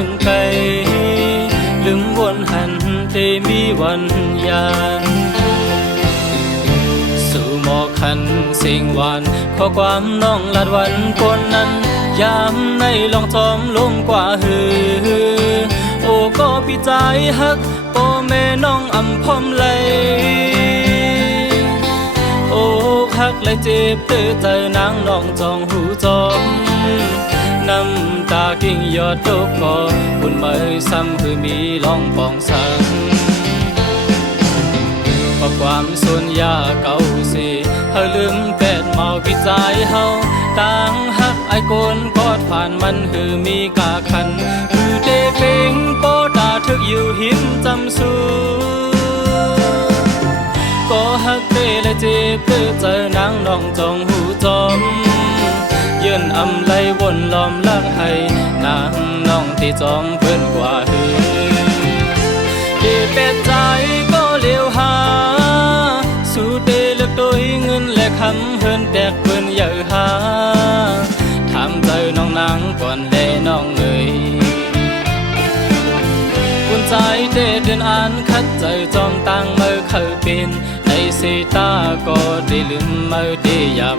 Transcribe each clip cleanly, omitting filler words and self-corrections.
ถึงไกลลืมวนหันแต่มีวันยานสู่หมอกคันสิ่งหวานข้อความน้องลาดวันปนนั้นยามในลองจอมลมกว่าหือโอ้ก็พี่ใจฮักโอ้แม่น้องอำพอมเลยโอ้ฮักและเจ็บตื้อใจนางน้องจองหูจอมน้ำตากิ่งยอดตกคอบุญไม่ซ้ำคือมีลองปองสังเพราะความสุนยาเก่าสิเฮาลืมแปดเมาพิจายเฮาต่างฮักไอโกนกอดผ่านมันหือมีกาคันคือเดเป่งโปตาทึกอยู่หิมจำสู้ก็ฮักเตและเจ็บตื้อเจอนางน้องจองหูจอมยืนอำไลวนล้อมลักให้นางน้องที่จอมเพิ่นกว่าหือที่เป็ดใจก็เลี้ยวหาสู่เตเลือกโดยเงินและคำเฮินแตกเพิ่นเยอะหาถามใจน้องนางก่อนแลน้องเอ่ยกุนใจเตเดินอ่านคัดใจจอมตังเมื่อเคยเป็นในสีตาก็ได้ลืมเมื่อได้หยาบ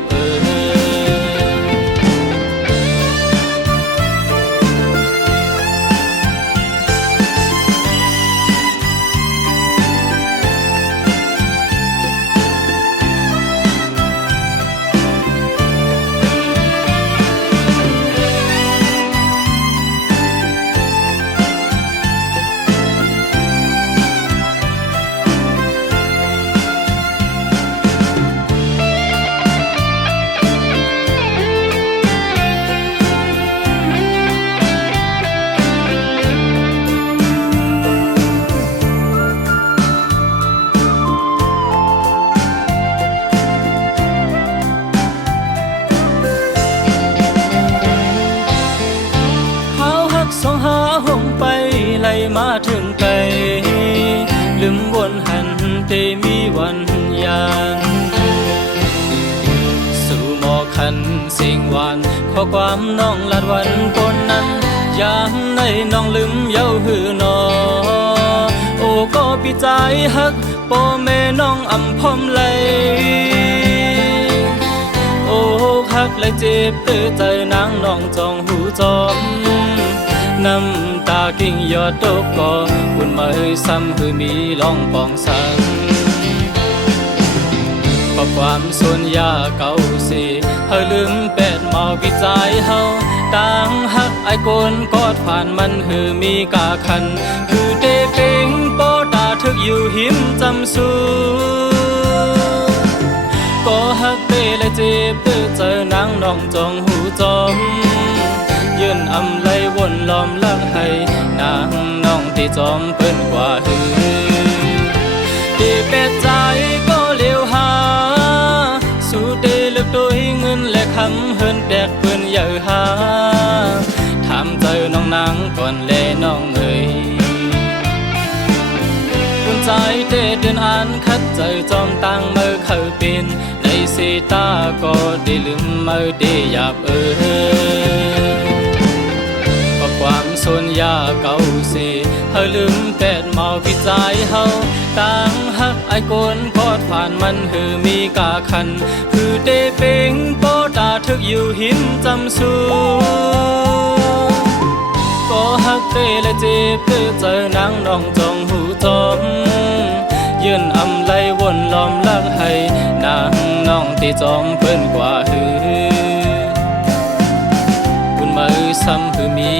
ส่องหาห้องไปไล่มาถึงไกลลืมวนหันแต่มีวันยานสู่หมอกคันสิ่งหวานข้อความน้องลาดวันปนนั้นยามในน้องลืมเย้าหือนอโอ้ก็พี่ใจฮักโปแม่น้องอำพอมเลยโอ้ฮักและเจ็บตื้อใจนางน้องจองหูจอมน้ำตากิ่งยอดตกก่อบุญไม่ซ้ำคือมีลองปองสังเพราะความสุนยาเก่าสิเฮาลืมแปดเมาพิจายเฮาต่างฮักไอโกนกอดผ่านมันหือมีกาคันคือเตเป่งโปตาทึกอยู่หิมจำสู้ก็ฮักเตและเจ็บตื้อเจอนางน้องจองหูจอมยืนอำไลวนล้อมลักให้นางน้องที่จอมเปิ้นกว่าหือที่เป็ดใจก็เลี้ยวหาสู่เตเลือกโดยเงินและคำเฮินแตกเปิ้นเยอะหาถามใจน้องนางก่อนแลน้องเอ่ยกุนใจเตเดินอ่านคัดใจจอมตังเมื่อเคยเป็นในสีตาก็ได้ลืมเมื่อได้หยาบความสุนยาเก่าสิเฮาลืมแปดเมาพิจายเฮาต่างฮักไอโกนกอดผ่านมันหือมีกาคันคือเตเป่งโปตาทึกอยู่หิมจำสู้ก็ฮักเตและเจ็บตื้อเจอนางน้องจองหูจอมยืนอำไลวนล้อมลักให้นางน้องที่จอมเปิ้นกว่าหือมือซ้ำคือมี